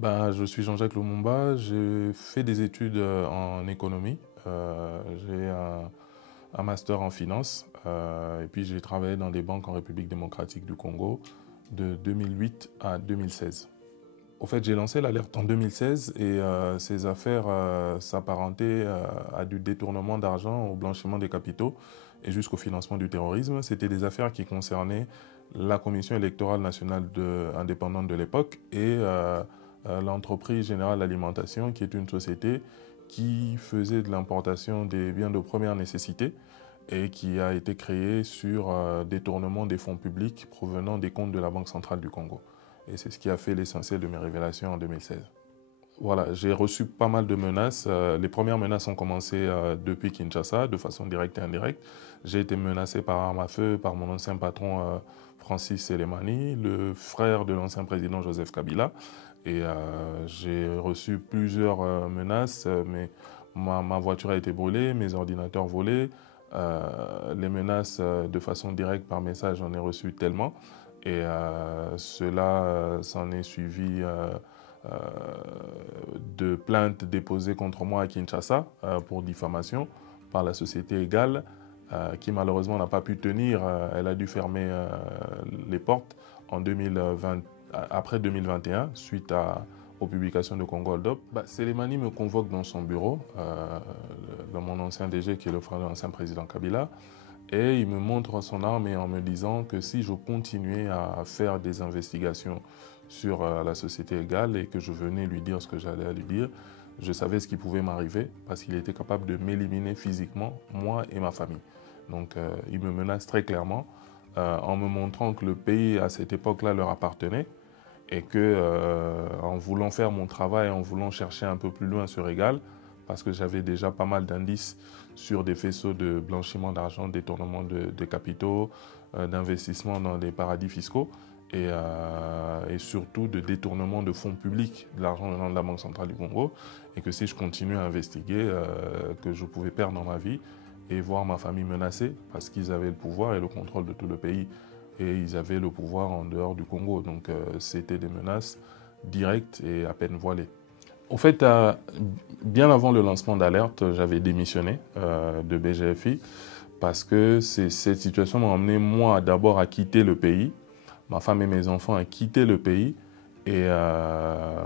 Je suis Jean-Jacques Lumumba, j'ai fait des études en économie, j'ai un master en finance et puis j'ai travaillé dans des banques en République démocratique du Congo de 2008 à 2016. Au fait, j'ai lancé l'alerte en 2016 et ces affaires s'apparentaient à du détournement d'argent, au blanchiment des capitaux et jusqu'au financement du terrorisme. C'était des affaires qui concernaient la Commission électorale nationale indépendante de l'époque et l'entreprise Générale Alimentation, qui est une société qui faisait de l'importation des biens de première nécessité et qui a été créée sur détournement des fonds publics provenant des comptes de la Banque centrale du Congo. Et c'est ce qui a fait l'essentiel de mes révélations en 2016. Voilà, j'ai reçu pas mal de menaces. Les premières menaces ont commencé depuis Kinshasa, de façon directe et indirecte. J'ai été menacé par arme à feu par mon ancien patron Francis Selemani, le frère de l'ancien président Joseph Kabila. Et j'ai reçu plusieurs menaces. Ma voiture a été brûlée, mes ordinateurs volés. Les menaces de façon directe par message, j'en ai reçu tellement. Et cela s'en est suivi euh, de plaintes déposées contre moi à Kinshasa pour diffamation par la société Égale, qui malheureusement n'a pas pu tenir. Elle a dû fermer les portes en 2020, après 2021, suite aux publications de Congo Hold Up. Selemani me convoque dans son bureau, dans mon ancien DG, qui est le frère de l'ancien président Kabila, et il me montre son arme en me disant que si je continuais à faire des investigations sur la société Égale et que je venais lui dire ce que j'allais lui dire, je savais ce qui pouvait m'arriver parce qu'il était capable de m'éliminer physiquement, moi et ma famille. Donc il me menace très clairement en me montrant que le pays à cette époque-là leur appartenait et que en voulant faire mon travail, en voulant chercher un peu plus loin sur Égale, parce que j'avais déjà pas mal d'indices sur des faisceaux de blanchiment d'argent, détournement de capitaux, d'investissement dans des paradis fiscaux et surtout de détournement de fonds publics, de l'argent venant de la Banque centrale du Congo, et que si je continuais à investiguer, que je pouvais perdre ma vie et voir ma famille menacée parce qu'ils avaient le pouvoir et le contrôle de tout le pays et ils avaient le pouvoir en dehors du Congo. Donc c'était des menaces directes et à peine voilées. En fait, bien avant le lancement d'Alerte, j'avais démissionné de BGFI parce que cette situation m'a emmené, moi, d'abord à quitter le pays, ma femme et mes enfants à quitter le pays. Et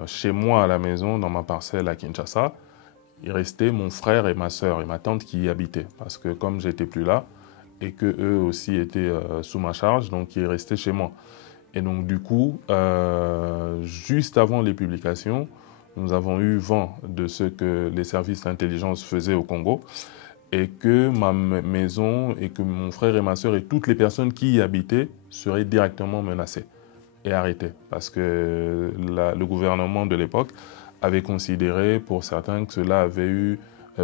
chez moi, à la maison, dans ma parcelle à Kinshasa, il restait mon frère et ma soeur et ma tante qui y habitaient. Parce que comme j'étais plus là et qu'eux aussi étaient sous ma charge, donc ils restaient chez moi. Et donc du coup, juste avant les publications, nous avons eu vent de ce que les services d'intelligence faisaient au Congo et que ma maison et que mon frère et ma soeur et toutes les personnes qui y habitaient seraient directement menacées et arrêtées. Parce que le gouvernement de l'époque avait considéré pour certains que cela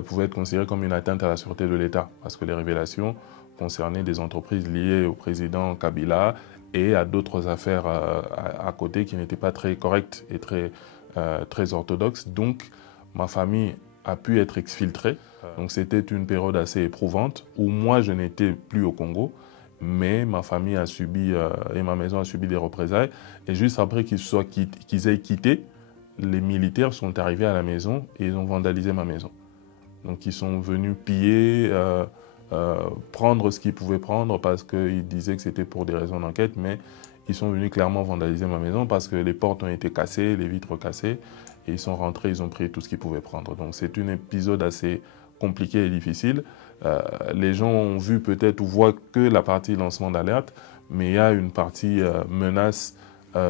pouvait être considéré comme une atteinte à la sûreté de l'État. Parce que les révélations concernaient des entreprises liées au président Kabila et à d'autres affaires à côté qui n'étaient pas très correctes et très orthodoxes. Donc, ma famille a pu être exfiltrée. Donc, c'était une période assez éprouvante où moi, je n'étais plus au Congo, mais ma famille a subi et ma maison a subi des représailles. Et juste après qu'ils aient quitté, les militaires sont arrivés à la maison et ils ont vandalisé ma maison. Donc, ils sont venus piller, prendre ce qu'ils pouvaient prendre parce qu'ils disaient que c'était pour des raisons d'enquête, mais ils sont venus clairement vandaliser ma maison parce que les portes ont été cassées, les vitres cassées, et ils sont rentrés, ils ont pris tout ce qu'ils pouvaient prendre. Donc c'est un épisode assez compliqué et difficile. Les gens ont vu peut-être ou voient que la partie lancement d'alerte, mais il y a une partie menace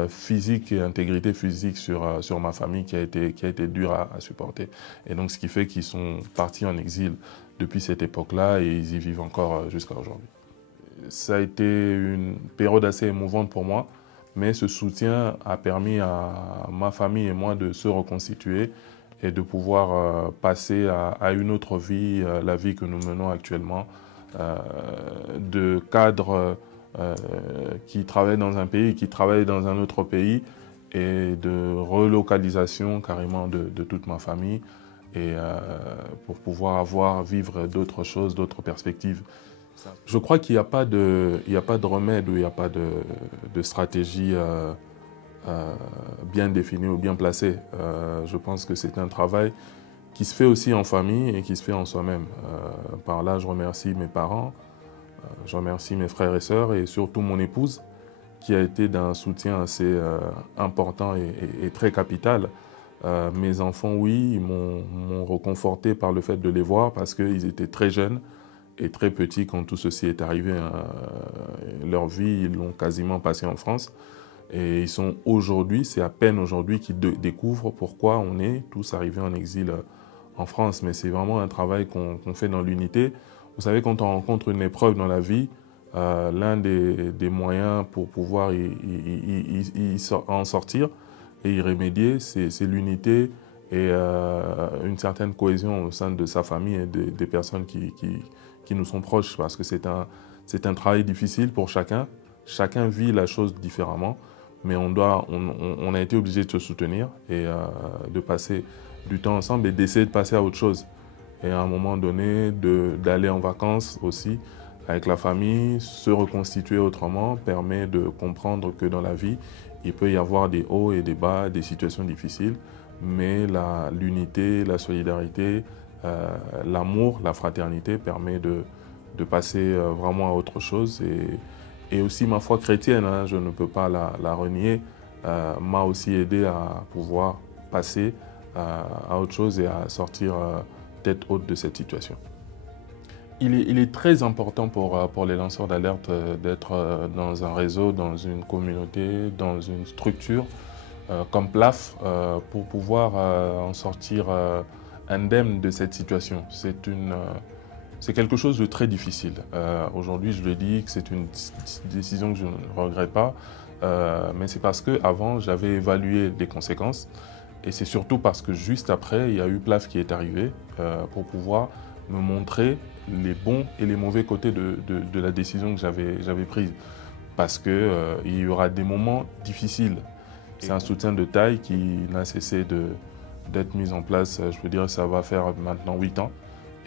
physique et intégrité physique sur ma famille qui a été dure à supporter. Et donc ce qui fait qu'ils sont partis en exil depuis cette époque-là et ils y vivent encore jusqu'à aujourd'hui. Ça a été une période assez émouvante pour moi, mais ce soutien a permis à ma famille et moi de se reconstituer et de pouvoir passer à une autre vie, la vie que nous menons actuellement, de cadres qui travaillent dans un pays, qui travaillent dans un autre pays, et de relocalisation carrément de toute ma famille, et pour pouvoir vivre d'autres choses, d'autres perspectives. Je crois qu'il n'y a pas de remède ou il n'y a pas de stratégie bien défini ou bien placé. Je pense que c'est un travail qui se fait aussi en famille et qui se fait en soi-même. Par là, je remercie mes parents, je remercie mes frères et sœurs et surtout mon épouse qui a été d'un soutien assez important et très capital. Mes enfants, oui, ils m'ont reconforté par le fait de les voir parce qu'ils étaient très jeunes et très petits quand tout ceci est arrivé. Leur vie, ils l'ont quasiment passée en France. Et ils sont aujourd'hui, c'est à peine aujourd'hui qu'ils découvrent pourquoi on est tous arrivés en exil en France. Mais c'est vraiment un travail qu'on fait dans l'unité. Vous savez, quand on rencontre une épreuve dans la vie, l'un des moyens pour pouvoir en sortir et y remédier, c'est l'unité et une certaine cohésion au sein de sa famille et des personnes qui nous sont proches. Parce que c'est un travail difficile pour chacun. Chacun vit la chose différemment. Mais on a été obligé de se soutenir et de passer du temps ensemble et d'essayer de passer à autre chose. Et à un moment donné, d'aller en vacances aussi avec la famille, se reconstituer autrement, permet de comprendre que dans la vie, il peut y avoir des hauts et des bas, des situations difficiles, mais l'unité, la solidarité, l'amour, la fraternité permet de passer vraiment à autre chose. Et aussi ma foi chrétienne, hein, je ne peux pas la renier, m'a aussi aidé à pouvoir passer à autre chose et à sortir tête haute de cette situation. Il est très important pour les lanceurs d'alerte d'être dans un réseau, dans une communauté, dans une structure comme PLAF pour pouvoir en sortir indemne de cette situation. C'est quelque chose de très difficile. Aujourd'hui, je le dis que c'est une décision que je ne regrette pas, mais c'est parce qu'avant, j'avais évalué les conséquences. Et c'est surtout parce que juste après, il y a eu PLAF qui est arrivé pour pouvoir me montrer les bons et les mauvais côtés de la décision que j'avais prise. Parce qu'il y aura des moments difficiles. C'est un soutien de taille qui n'a cessé d'être mis en place. Je peux dire que ça va faire maintenant 8 ans.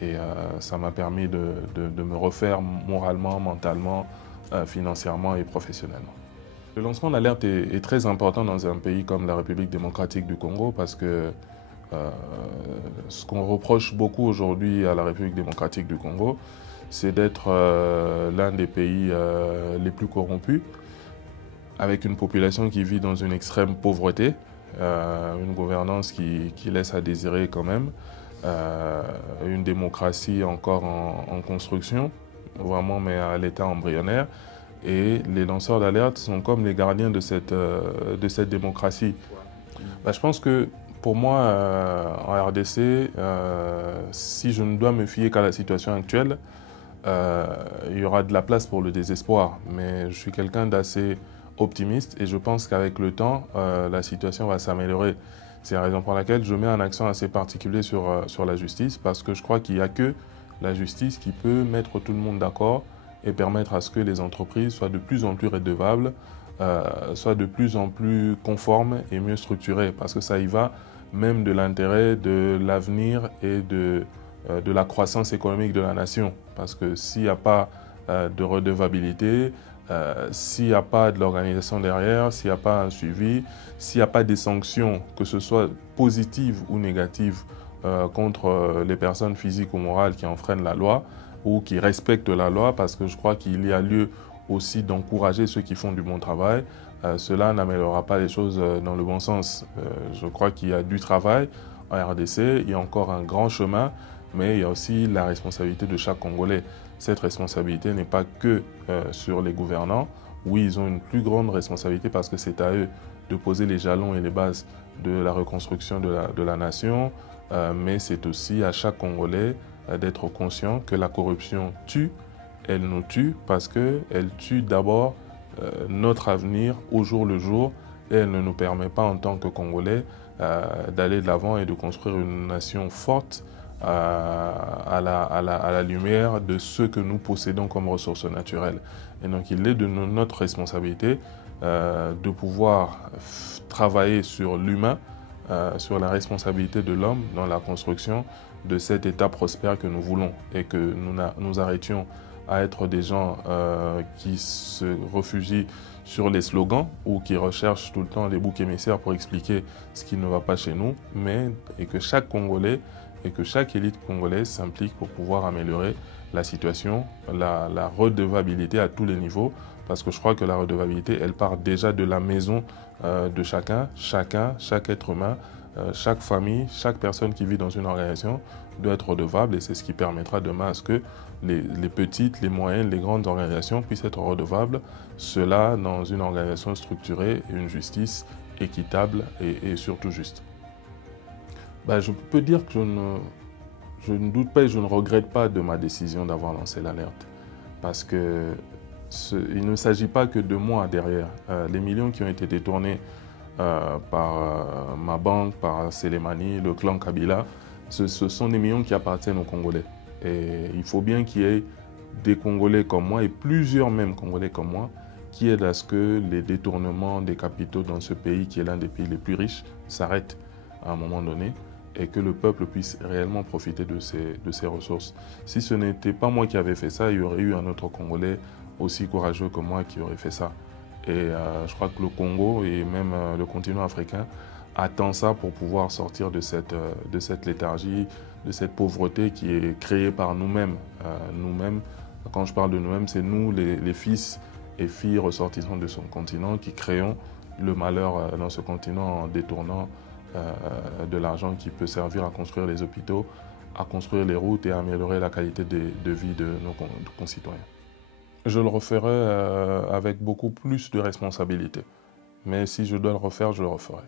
Et ça m'a permis de me refaire moralement, mentalement, financièrement et professionnellement. Le lancement d'alerte est très important dans un pays comme la République démocratique du Congo parce que ce qu'on reproche beaucoup aujourd'hui à la République démocratique du Congo, c'est d'être l'un des pays les plus corrompus, avec une population qui vit dans une extrême pauvreté, une gouvernance qui laisse à désirer quand même, une démocratie encore en construction, vraiment, mais à l'état embryonnaire. Et les lanceurs d'alerte sont comme les gardiens de cette démocratie. Je pense que pour moi, en RDC, si je ne dois me fier qu'à la situation actuelle, il y aura de la place pour le désespoir. Mais je suis quelqu'un d'assez optimiste et je pense qu'avec le temps, la situation va s'améliorer. C'est la raison pour laquelle je mets un accent assez particulier sur la justice, parce que je crois qu'il n'y a que la justice qui peut mettre tout le monde d'accord et permettre à ce que les entreprises soient de plus en plus redevables, soient de plus en plus conformes et mieux structurées, parce que ça y va même de l'intérêt de l'avenir et de la croissance économique de la nation. Parce que s'il n'y a pas de redevabilité, s'il n'y a pas de l'organisation derrière, s'il n'y a pas un suivi, s'il n'y a pas des sanctions, que ce soit positives ou négatives, contre les personnes physiques ou morales qui enfreignent la loi ou qui respectent la loi, parce que je crois qu'il y a lieu aussi d'encourager ceux qui font du bon travail, cela n'améliorera pas les choses dans le bon sens. Je crois qu'il y a du travail en RDC, il y a encore un grand chemin, mais il y a aussi la responsabilité de chaque Congolais. Cette responsabilité n'est pas que sur les gouvernants. Oui, ils ont une plus grande responsabilité parce que c'est à eux de poser les jalons et les bases de la reconstruction de la nation, mais c'est aussi à chaque Congolais d'être conscient que la corruption tue, elle nous tue parce qu'elle tue d'abord notre avenir au jour le jour et elle ne nous permet pas en tant que Congolais d'aller de l'avant et de construire une nation forte à la lumière de ce que nous possédons comme ressources naturelles. Et donc il est de notre responsabilité de pouvoir travailler sur l'humain, sur la responsabilité de l'homme dans la construction de cet État prospère que nous voulons et que nous arrêtions à être des gens qui se réfugient sur les slogans ou qui recherchent tout le temps les boucs émissaires pour expliquer ce qui ne va pas chez nous, et que chaque Congolais et que chaque élite congolaise s'implique pour pouvoir améliorer la situation, la redevabilité à tous les niveaux, parce que je crois que la redevabilité, elle part déjà de la maison de chaque être humain, chaque famille, chaque personne qui vit dans une organisation doit être redevable, et c'est ce qui permettra demain à ce que les petites, les moyennes, les grandes organisations puissent être redevables, cela dans une organisation structurée et une justice équitable et surtout juste. Ben, je peux dire que je ne doute pas et je ne regrette pas de ma décision d'avoir lancé l'alerte. Parce que il ne s'agit pas que de moi derrière. Les millions qui ont été détournés par ma banque, par Sélémani, le clan Kabila, ce sont des millions qui appartiennent aux Congolais. Et il faut bien qu'il y ait des Congolais comme moi, et plusieurs même Congolais comme moi, qui aident à ce que les détournements des capitaux dans ce pays, qui est l'un des pays les plus riches, s'arrêtent à un moment donné, et que le peuple puisse réellement profiter de ces ressources. Si ce n'était pas moi qui avais fait ça, il y aurait eu un autre Congolais aussi courageux que moi qui aurait fait ça. Et je crois que le Congo et même le continent africain attend ça pour pouvoir sortir de cette léthargie, de cette pauvreté qui est créée par nous-mêmes. Nous-mêmes, quand je parle de nous-mêmes, c'est nous, les fils et filles ressortissants de son continent, qui créons le malheur dans ce continent en détournant de l'argent qui peut servir à construire les hôpitaux, à construire les routes et à améliorer la qualité de vie de nos concitoyens. Je le referai avec beaucoup plus de responsabilité. Mais si je dois le refaire, je le referai.